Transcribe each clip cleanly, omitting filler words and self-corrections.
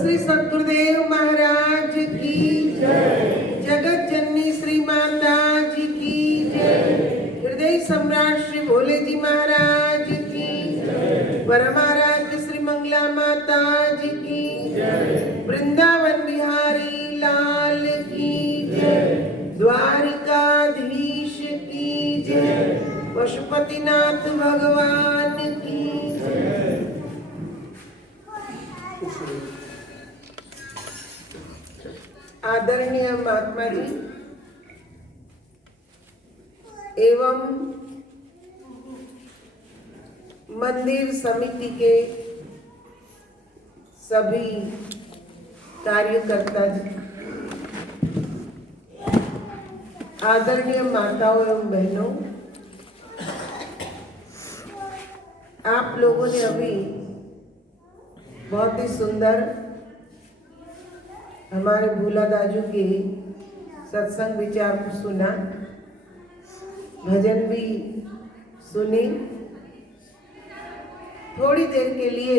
श्री सद्गुरुदेव महाराज की जय। जगत जननी श्री माता जी की जय। हृदय सम्राट श्री भोले जी महाराज की जय। परमाराध्य श्री मंगला माता जी की जय। वृंदावन बिहारी लाल की जय। द्वारिकाधीश की जय। पशुपतिनाथ भगवान की जय। आदरणीय महात्मा जी एवं मंदिर समिति के सभी कार्यकर्ता जी, आदरणीय माताओं एवं बहनों, आप लोगों ने अभी बहुत ही सुंदर हमारे भूला दाजू के सत्संग विचार को सुना, भजन भी सुनी। थोड़ी देर के लिए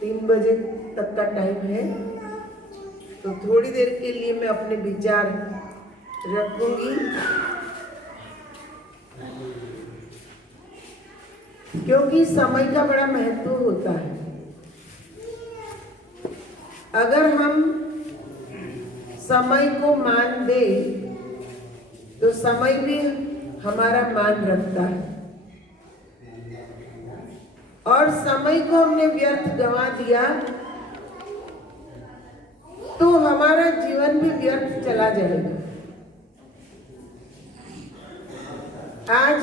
3 बजे तक का टाइम है, तो थोड़ी देर के लिए मैं अपने विचार रखूंगी, क्योंकि समय का बड़ा महत्व होता है। अगर हम समय को मान दे तो समय भी हमारा मान रखता है, और समय को हमने व्यर्थ गंवा दिया तो हमारा जीवन भी व्यर्थ चला जाएगा। आज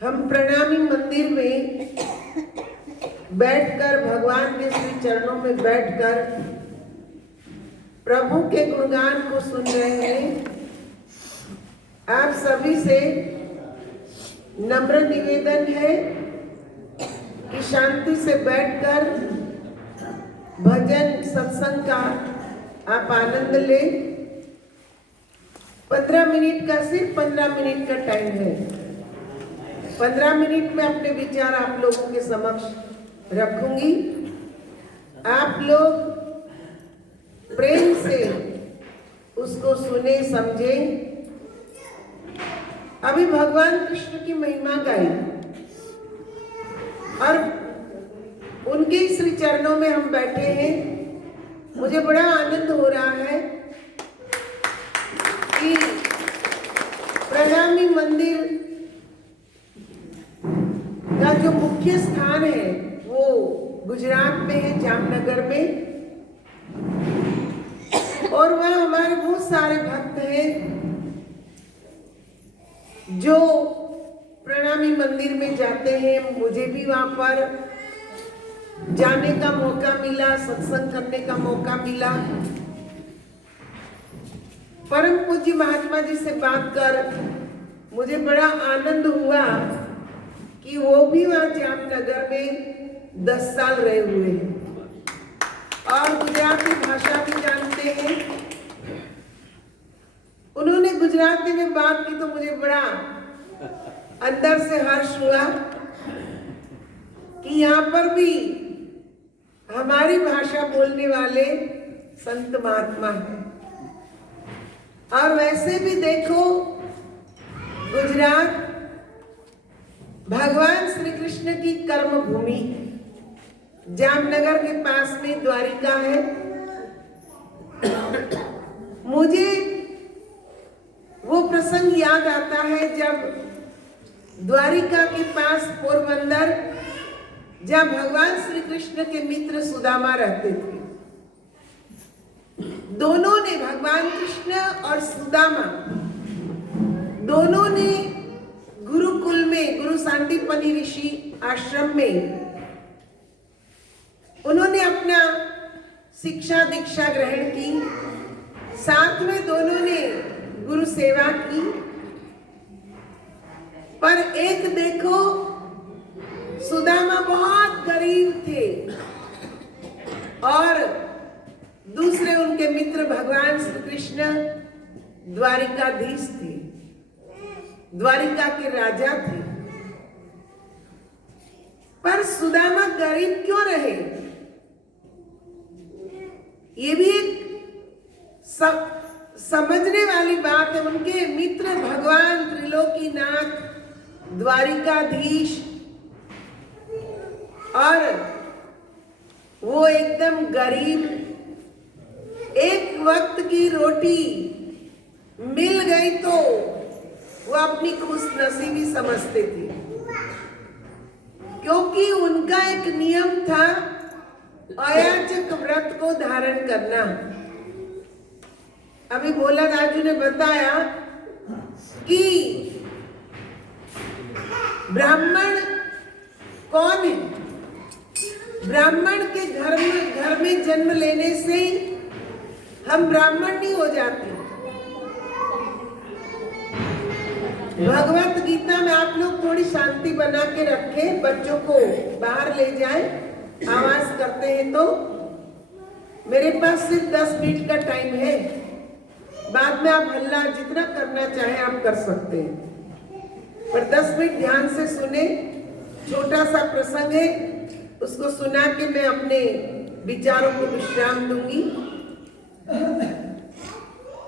हम प्रणामी मंदिर में बैठकर, भगवान के श्री चरणों में बैठकर प्रभु के गुणगान को सुन रहे हैं। आप सभी से नम्र निवेदन है कि शांति से बैठकर भजन सत्संग का आप आनंद लें। 15 मिनट का, सिर्फ 15 मिनट का टाइम है। 15 मिनट में अपने विचार आप लोगों के समक्ष रखूंगी। आप लोग प्रेम से उसको सुने, समझे। अभी भगवान कृष्ण की महिमा गाई और उनके श्री चरणों में हम बैठे हैं। मुझे बड़ा आनंद हो रहा है कि प्रणामी मंदिर का जो मुख्य स्थान है वो गुजरात में है, जामनगर में, और वहाँ हमारे बहुत सारे भक्त हैं जो प्रणामी मंदिर में जाते हैं। मुझे भी वहाँ पर जाने का मौका मिला, सत्संग करने का मौका मिला। परम पूज्य महात्मा जी से बात कर मुझे बड़ा आनंद हुआ कि वो भी वहाँ जामनगर में 10 साल रहे हुए हैं और गुजराती भाषा भी जानते हैं। उन्होंने गुजराती में बात की तो मुझे बड़ा अंदर से हर्ष हुआ कि यहाँ पर भी हमारी भाषा बोलने वाले संत महात्मा हैं। और वैसे भी देखो, गुजरात भगवान श्री कृष्ण की कर्म भूमि है। जामनगर के पास में द्वारिका है। मुझे वो प्रसंग याद आता है जब द्वारिका के पास पोरबंदर, जब भगवान श्री कृष्ण के मित्र सुदामा रहते थे। दोनों ने, भगवान कृष्ण और सुदामा दोनों ने गुरुकुल में, गुरु सांदीपनि ऋषि आश्रम में उन्होंने अपना शिक्षा दीक्षा ग्रहण की। साथ में दोनों ने गुरु सेवा की। पर एक देखो, सुदामा बहुत गरीब थे और दूसरे उनके मित्र भगवान श्री कृष्ण द्वारिकाधीश थे, द्वारिका के राजा थे। पर सुदामा गरीब क्यों रहे? ये भी एक समझने वाली बात है। उनके मित्र भगवान त्रिलोकीनाथ, द्वारिकाधीश, और वो एकदम गरीब, एक वक्त की रोटी मिल गई तो वो अपनी खुशनसीबी समझते थे, क्योंकि उनका एक नियम था अयाचक व्रत को धारण करना। अभी भोला राजू ने बताया कि ब्राह्मण कौन है। ब्राह्मण के घर में जन्म लेने से हम ब्राह्मण नहीं हो जाते। भगवत गीता में आप लोग थोड़ी शांति बना के रखें, बच्चों को बाहर ले जाएं, आवाज करते हैं तो। मेरे पास सिर्फ 10 मिनट का टाइम है, बाद में आप हल्ला जितना करना चाहें आप कर सकते हैं, पर 10 मिनट ध्यान से सुने। छोटा सा प्रसंग है, उसको सुना के मैं अपने विचारों को विश्राम दूंगी।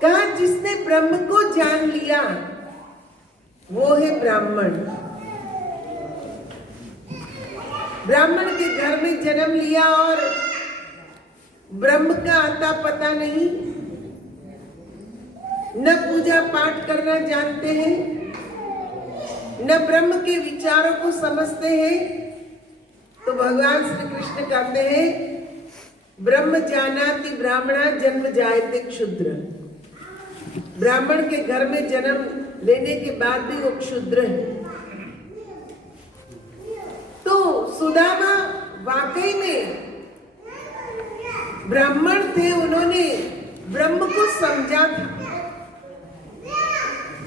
कहा जिसने ब्रह्म को जान लिया वो है ब्राह्मण। ब्राह्मण के घर में जन्म लिया और ब्रह्म का आता पता नहीं, न पूजा पाठ करना जानते हैं, न ब्रह्म के विचारों को समझते हैं, तो भगवान श्री कृष्ण कहते हैं ब्रह्म जानाति ब्राह्मणा जन्म जायते क्षुद्र। ब्राह्मण के घर में जन्म लेने के बाद भी वो क्षुद्र है। तो सुदामा वाकई में ब्राह्मण थे, उन्होंने ब्रह्म को समझा था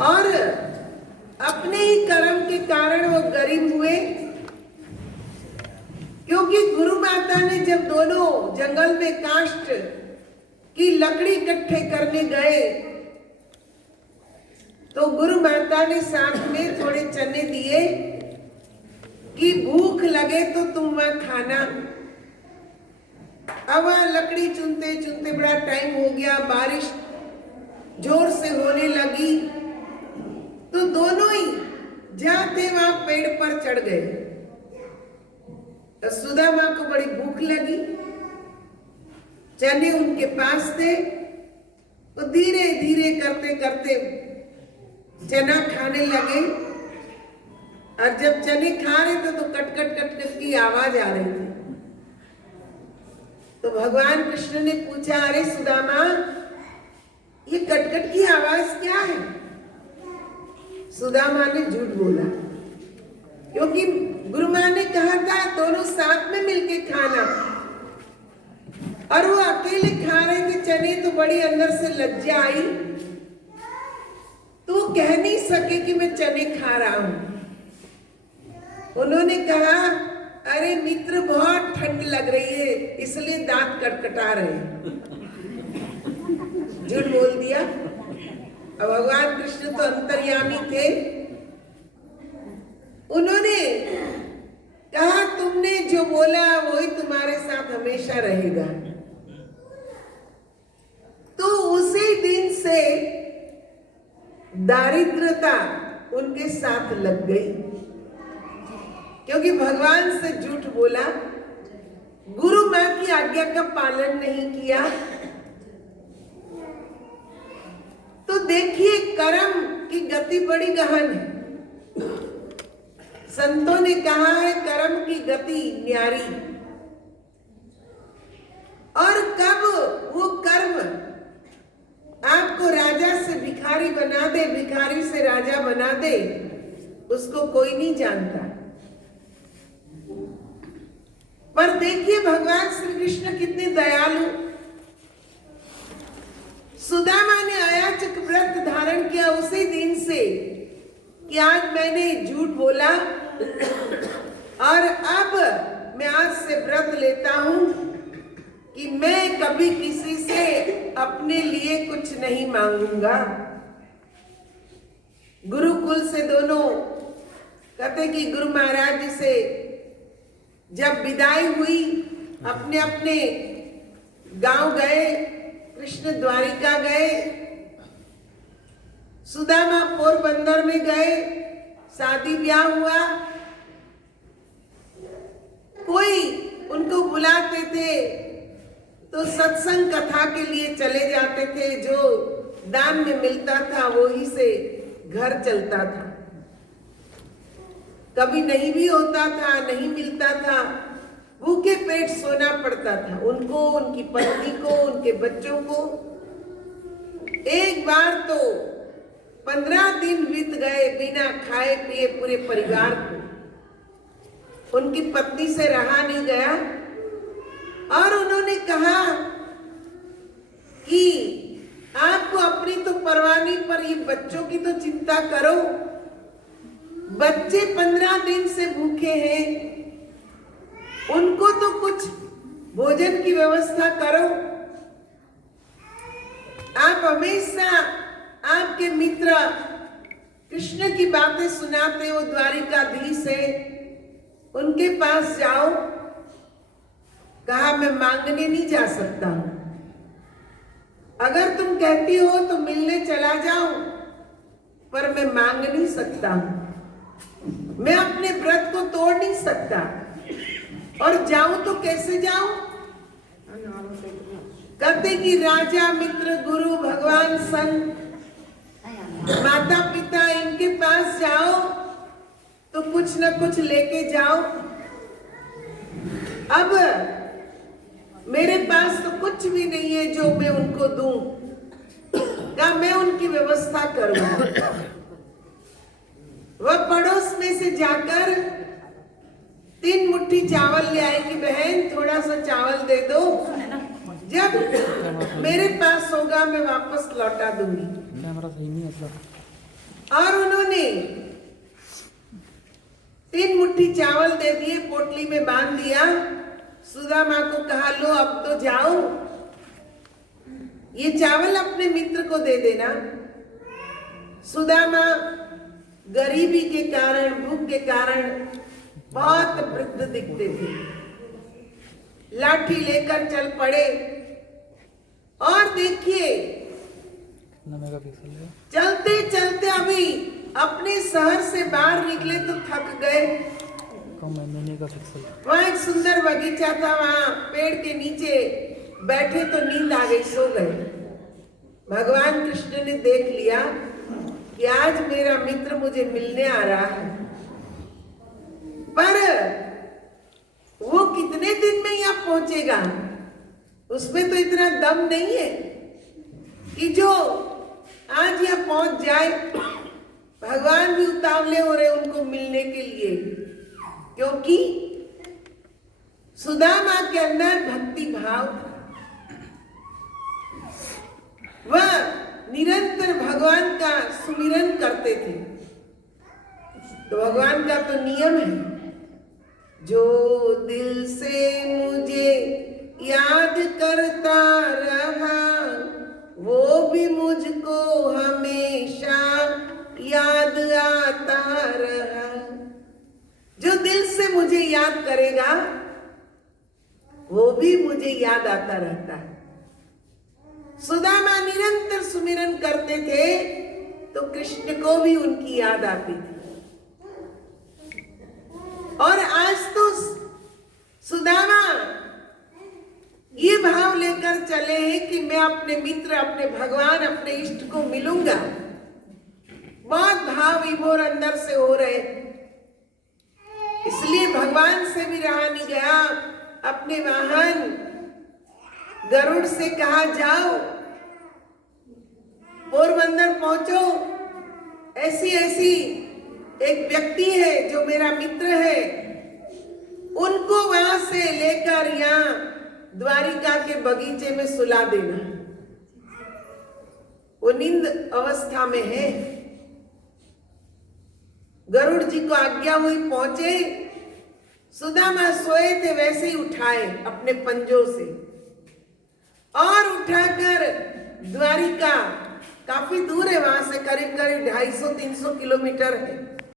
और अपने ही कर्म के कारण वो गरीब हुए। क्योंकि गुरु माता ने जब दोनों जंगल में काष्ठ की लकड़ी इकट्ठे करने गए तो गुरु माता ने साथ में थोड़े चने दिए कि भूख लगे तो तुम वहां खाना। अब वहां लकड़ी चुनते चुनते बड़ा टाइम हो गया, बारिश जोर से होने लगी, तो दोनों ही जाते वहां पेड़ पर चढ़ गए। तो सुदामा को बड़ी भूख लगी, चने उनके पास थे, तो धीरे धीरे करते करते चना खाने लगे। और जब चने खा रहे थे तो कट कट कट कट की आवाज आ रही थी। तो भगवान कृष्ण ने पूछा, अरे सुदामा ये कटकट की आवाज क्या है? सुदामा ने झूठ बोला, क्योंकि गुरु मां ने कहा था दोनों साथ में मिलके खाना, और वो अकेले खा रहे थे चने। तो बड़ी अंदर से लज्जा आई, तो वो कह नहीं सके कि मैं चने खा रहा हूं। उन्होंने कहा, अरे मित्र बहुत ठंड लग रही है इसलिए दांत कटकटा रहे। झूठ बोल दिया। अब भगवान कृष्ण तो अंतर्यामी थे, उन्होंने कहा तुमने जो बोला वही तुम्हारे साथ हमेशा रहेगा। तो उसी दिन से दारिद्रता उनके साथ लग गई, क्योंकि भगवान से झूठ बोला, गुरु मां की आज्ञा का पालन नहीं किया। तो देखिए कर्म की गति बड़ी गहन है। संतों ने कहा है कर्म की गति न्यारी, और कब वो कर्म आपको राजा से भिखारी बना दे, भिखारी से राजा बना दे, उसको कोई नहीं जानता। पर देखिए भगवान श्री कृष्ण कितने दयालु। सुदामा ने अयाचक व्रत धारण किया उसी दिन से कि आज मैंने झूठ बोला और अब मैं आज से व्रत लेता हूं कि मैं कभी किसी से अपने लिए कुछ नहीं मांगूंगा। गुरुकुल से दोनों कहते कि गुरु महाराज जी से जब विदाई हुई, अपने अपने गांव गए, कृष्ण द्वारिका गए, सुदामा पोरबंदर में गए, शादी ब्याह हुआ। कोई उनको बुलाते थे तो सत्संग कथा के लिए चले जाते थे, जो दान में मिलता था वही से घर चलता था। कभी नहीं भी होता था, नहीं मिलता था, भूखे पेट सोना पड़ता था उनको, उनकी पत्नी को, उनके बच्चों को। एक बार तो 15 दिन बीत गए बिना खाए पिए पूरे परिवार को। उनकी पत्नी से रहा नहीं गया और उन्होंने कहा कि आपको अपनी तो परवाह नहीं, पर ये बच्चों की तो चिंता करो। बच्चे 15 दिन से भूखे हैं, उनको तो कुछ भोजन की व्यवस्था करो। आप हमेशा आपके मित्र कृष्ण की बातें सुनाते हो, द्वारिकाधीश है, उनके पास जाओ। कहा मैं मांगने नहीं जा सकता हूं, अगर तुम कहती हो तो मिलने चला जाऊं, पर मैं मांग नहीं सकता हूं, मैं अपने व्रत को तोड़ नहीं सकता, और जाऊं तो कैसे जाऊं? कहते कि राजा, मित्र, गुरु, भगवान, संत, माता पिता, इनके पास जाओ तो कुछ न कुछ लेके जाओ। अब मेरे पास तो कुछ भी नहीं है जो मैं उनको दूं, क्या मैं उनकी व्यवस्था करूं? वह पड़ोस में से जाकर 3 मुट्ठी चावल ले आए कि बहन थोड़ा सा चावल दे दो, जब मेरे पास होगा मैं वापस लौटा दूंगी। और उन्होंने 3 मुट्ठी चावल दे दिए, पोटली में बांध दिया। सुदामा को कहा लो अब तो जाओ, ये चावल अपने मित्र को दे देना। सुदामा गरीबी के कारण, भूख के कारण बहुत वृद्ध दिखते थे। लाठी लेकर चल पड़े और देखिए चलते चलते अभी अपने शहर से बाहर निकले तो थक गए। वहां एक सुंदर बगीचा था, वहां पेड़ के नीचे बैठे तो नींद आ गई, सो गए। भगवान कृष्ण ने देख लिया कि आज मेरा मित्र मुझे मिलने आ रहा है, पर वो कितने दिन में यहाँ पहुंचेगा, उसमें तो इतना दम नहीं है कि जो आज यहाँ पहुंच जाए। भगवान भी उतावले हो रहे उनको मिलने के लिए, क्योंकि सुदामा के अंदर भक्ति भाव था। वह निरंतर भगवान का सुमिरन करते थे। तो भगवान का तो नियम है, जो दिल से मुझे याद करता रहा वो भी मुझको हमेशा याद आता रहा। जो दिल से मुझे याद करेगा वो भी मुझे याद आता रहता है। सुदामा निरंतर सुमिरन करते थे तो कृष्ण को भी उनकी याद आती थी। और आज तो सुदामा ये भाव लेकर चले हैं कि मैं अपने मित्र, अपने भगवान, अपने इष्ट को मिलूंगा। बहुत भाव विभोर अंदर से हो रहे, इसलिए भगवान से भी रहा नहीं गया। अपने वाहन गरुड़ से कहा जाओ पोरबंदर पहुंचो, ऐसी ऐसी एक व्यक्ति है जो मेरा मित्र है, उनको वहां से लेकर यहाँ द्वारिका के बगीचे में सुला देना। वो नींद अवस्था में है। गरुड़ जी को आज्ञा हुई, पहुंचे। सुदामा सोए थे वैसे ही उठाए अपने पंजों से और उठाकर द्वारिका, काफी दूर है वहां से, करीब करीब 250-300 किलोमीटर है,